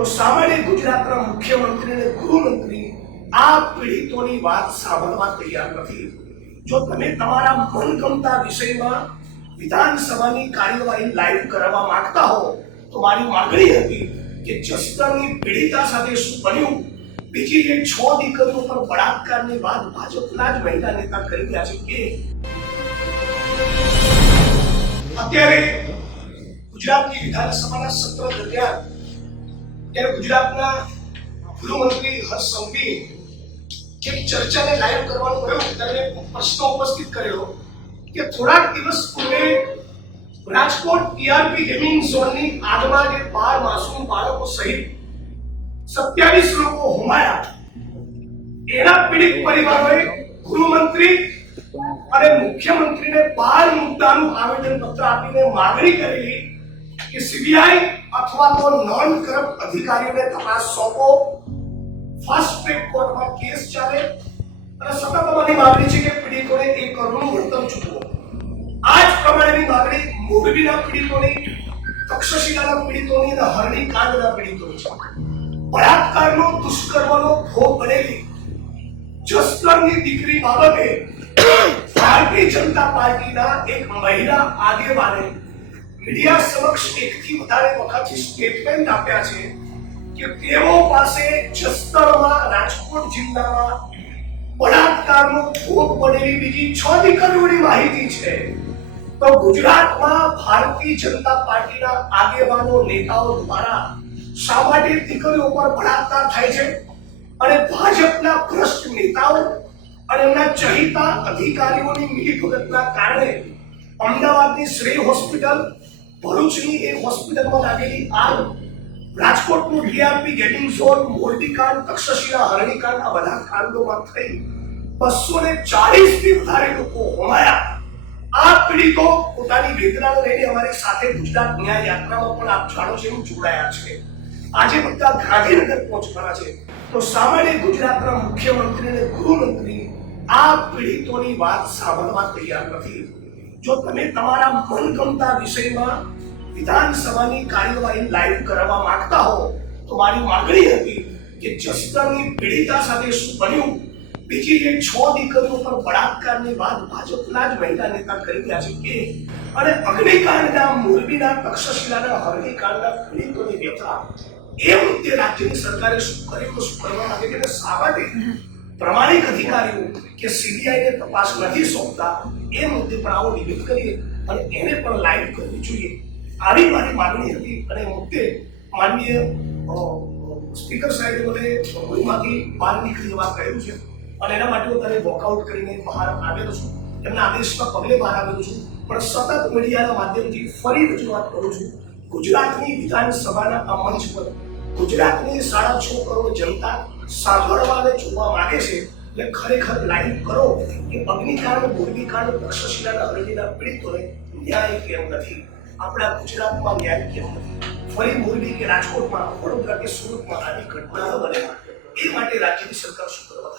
તો સામાન્ય ગુજરાતના મુખ્યમંત્રી અને ગૃહમંત્રી આ પીડિતોની વાત સાંભળવા તૈયાર નથી. જો તમે તમારા મનગમતા વિષયમાં વિધાનસભાની કાર્યવાહી લાઈવ કરવા માંગતા હો, તો મારી માગણી હતી કે જસદણની પીડિતા સાથે શું બન્યું? બીજી જે છ દીકરીઓ પર બળાત્કારની વાત ભાજપના જ મહિલા નેતા કરી રહ્યા છે કે? અત્યારે ગુજરાતની વિધાનસભાના સત્ર દરમિયાન ત્યારે ગુજરાતના ગૃહમંત્રી હર્ષ સંઘવી એક ચર્ચાને લાઈવ કરવાનું કહ્યું ત્યારે પ્રશ્ન ઉપસ્થિત કર્યો કે થોડાક દિવસ પૂર્વે રાજકોટ ટીઆરપી ગેમિંગ ઝોનની આગમાં જે બાર માસૂમ બાળકો સહિત સત્યાવીસ લોકો હોમાયા. એના પીડિત પરિવારોએ ગૃહમંત્રી અને મુખ્યમંત્રીને બાર મુદ્દાનું આવેદન પત્ર આપીને માંગણી કરેલી કે સીબીઆઈ અથવા તો નોન કરપ્ટ અધિકારીઓને તપાસ સોંપો. ફાસ્ટ ટ્રેક કોર્ટમાં કેસ ચાલે. અને સતત અમારી માગણી છે કે પીડિતોને એક કરોડનું વળતર ચૂકવો. આ જ પ્રમાણેની માંગણી મોરબીના પીડિતોની, તક્ષશિલાના પીડિતોની અને હરણી કાંડના પીડિતોની છે. બળાત્કારનો, દુષ્કર્મનો ભોગ બનેલી જસદણની દીકરી બાબતે ભારતીય જનતા પાર્ટીના એક મહિલા આગેવાને મીડિયા સમક્ષ એકથી વધારે વખત સ્ટેટમેન્ટ આપ્યા છે કે તેઓ પાસે જસદણમાં રાજકોટ જિલ્લામાં બળાત્કારનો ભોગ બનેલી બીજી છ દીકરીઓની માહિતી છે. તો ગુજરાતમાં ભારતીય જનતા પાર્ટીના આગેવાનો, નેતાઓ દ્વારા શા માટે દીકરીઓ પર બળાત્કાર થાય છે? અને ભાજપના ભ્રષ્ટ નેતાઓ અને એમના ચહિતા અધિકારીઓની મિલીભગતના કારણે અમદાવાદની શ્રેય હોસ્પિટલ ભરૂચની એક હોસ્પિટલમાં લાગેલી આગ. રાજકોટનું ડીઆરપી ગેટિંગ ઝોન મોરબીકાંડ તક્ષશિલા હરણીકાંડ આ બધા કાંડોમાં થઈ બસો ને ચાલીસથી વધારે લોકો હોમાયા. આ પીડિતો પોતાની વેદનાને લઈને અમારી સાથે ગુજરાત ન્યાય યાત્રામાં પણ આપ જાણો છો એવું જોડાયા છે. આજે બધા ગાંધીનગર પહોંચવાના છે. તો સામાન્ય ગુજરાતના મુખ્યમંત્રી અને ગૃહમંત્રી આ પીડિતોની વાત સાંભળવા તૈયાર નથી. જો તમે તમારા મનગમતા વિષયમાં વિધાનસભાની કાર્યવાહી લાઈવ કરવા માંગતા હો, તો મારી માંગણી હતી કે જસ્ટરની પીડિતા સાથે શું બન્યું? બીજી જે છ દીકરીઓ પર બળાત્કારની વાત ભાજપના જ મહિલા નેતા કરી રહ્યા છે કે? અને અગ્નિકાંડના મોરબીના તક્ષશિલાના હરણીકાંડના પીડિતોની વ્યથા એ તે રાજ્યની સરકારે શું કર્યું, શું કરવા માંગે શા માટે પ્રમાણિક અધિકારીઓ કે સીબીઆઈને તપાસ નથી સોંપતા, એ મુદ્દે પણ આવો નિવેદ કરીએ અને એને પણ લાઈવ કરવું જોઈએ. આવી મારી માગણી હતી અને મુદ્દે માનનીય સ્પીકર સાહેબે મને ગૃહમાંથી બહાર નીકળી જવા કહ્યું છે. અને એના માટે હું તને વોકઆઉટ કરીને બહાર આવેલો છું. એમના આદેશના પગલે બહાર આવેલો છું. પણ સતત મીડિયાના માધ્યમથી ફરી રજૂઆત કરું છું. ગુજરાતની વિધાનસભાના આ મંચ પર ગુજરાતની સાડા છ કરોડ જનતા સાંભળવા અને જોવા માંગે છે. એટલે ખરેખર લાઈવ કરો કે અગ્નિકાંડ મોરબીકાંડ તક્ષશિલાના અરજીના પીડિતોને ન્યાય કેમ નથી? આપણા ગુજરાતમાં ન્યાય કેમ નથી? ફરી મોરબી કે રાજકોટમાં વડોદરા કે સુરતમાં આવી ઘટના બને. એ માટે રાજ્યની સરકાર શું કરવા